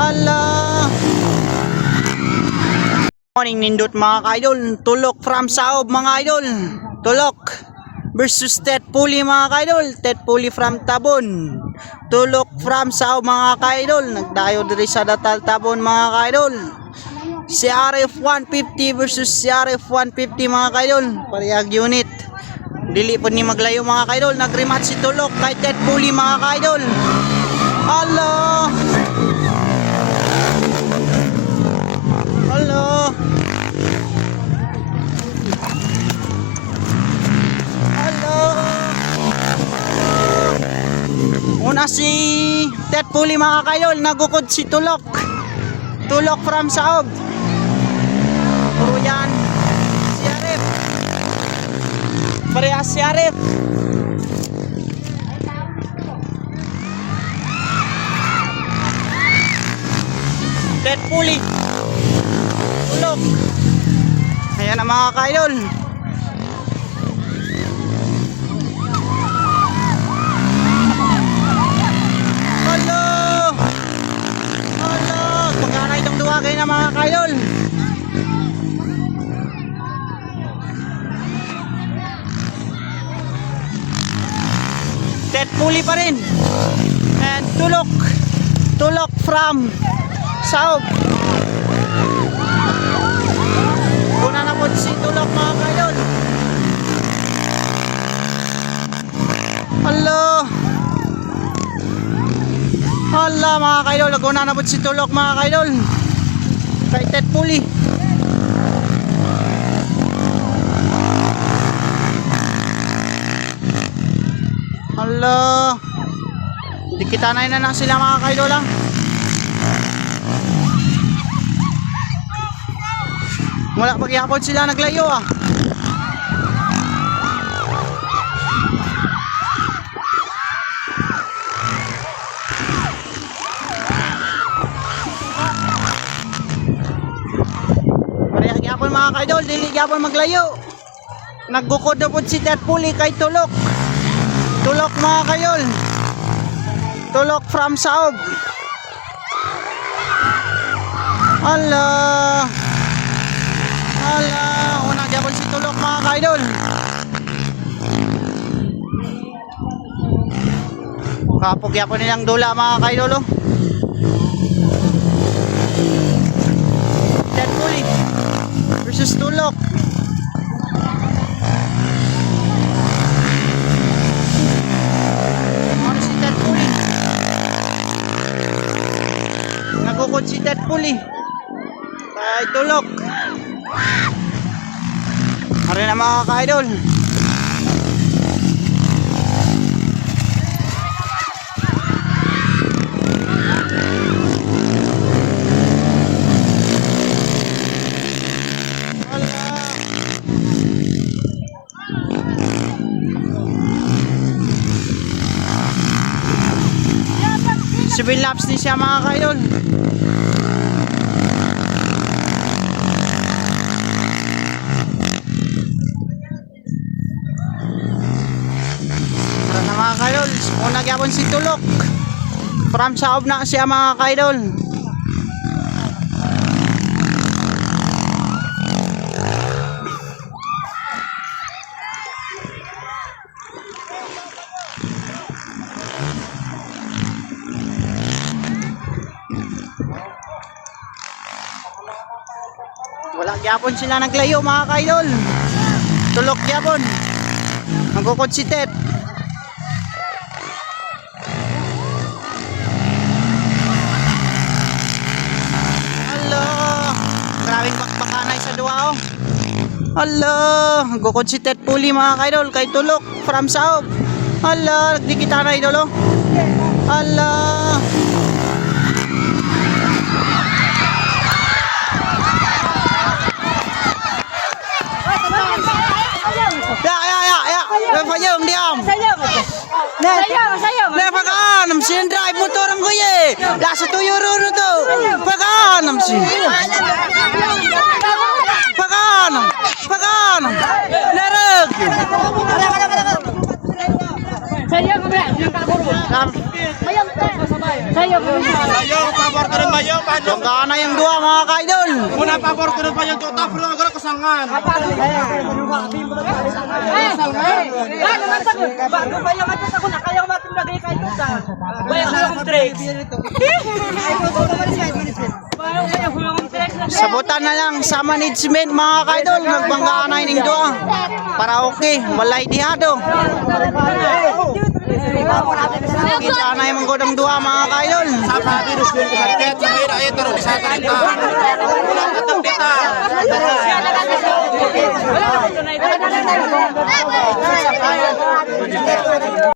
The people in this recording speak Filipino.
Allah. Morning nindot mga kaidol. Tulok from Saob mga idol. Tulok versus Tet Puli mga kaidol. Tet Puli from Tabon. Tulok from Saob mga kaidol. Nagdayo diri sa Datal Tabon mga kaidol. CRF 150 versus CRF 150 mga kaidol. Parehag unit. Dili po ni maglayo mga kaidol. Nagrematch si Tulok kay Tet Puli mga kaidol. Allah. Allah. Allah. Una si Tet Puli mga kaidol. Nagukod si Tulok. Tulok from Saob. Puro yan. CRF. Parehas CRF. Tet Puli. Tulok. Ayan na mga kaidol. Hello. Hello. Pagkana itong duwagay na mga kaidol. Tet Puli pa rin. And Tulok. Tulok from Saob. Una na po si Tulok mga kaidol. Allah. Allah mga kaidol. Una na po si Tulok mga kaidol. Kay Tet Puli. Allah. Dikitanay na lang sila mga kaidol lang. Wala pagyapon sila naglayo ah. Pareha gyapon mga kaidol, dili gyapon maglayo. Naggukod na po si Tet Puli kay Tulok. Tulok mga kaidol. Tulok from Saob. Allah. Allah, unang gyapon si Tulok mga kaidol. Kapog gyapon nilang dula mga kaidol oh. Tet Puli versus Tulok. Ano si Tet Puli? Nagukod si Tet Puli kay Tulok. Hari na mga ka-idol. Civil laps din siya mga ka-idol. Mga kaidol, una gyapon si Tulok from Saob na siya mga kaidol. Wala gyapon sila naglayo mga kaidol. Tulok gyapon. Nagukod si Tet. Allah, gukod si Tet Puli mga kaidol kay Tulok from Saob. Allah, nagdikita na idol oh. Allah. Ya. Payung diam. Sayang. Pakanam sin drive motor ang kuye. La sa tuyuro no to. Pakanam sin. Pakanam. Larag. Sayang ka ba? Sayang. Sayang. pabor ko rin ba yung paano? Banggaan na yung dua mga kaidol. Muna pabor ko rin ba yung tuta, pero nagara kasangan. Bago ba yung matas ako na kaya matimlagay kayo sa bayan ko yung tricks. Sabutan na lang sa management mga kaidol. Nagbanggaan na yung dua. Para okay, walay dihado. Kita na yung godang dua mga kaidol. Sa patirus ko yung kusarket, mahira ito rin sa talita. Wala katong dita. Wala na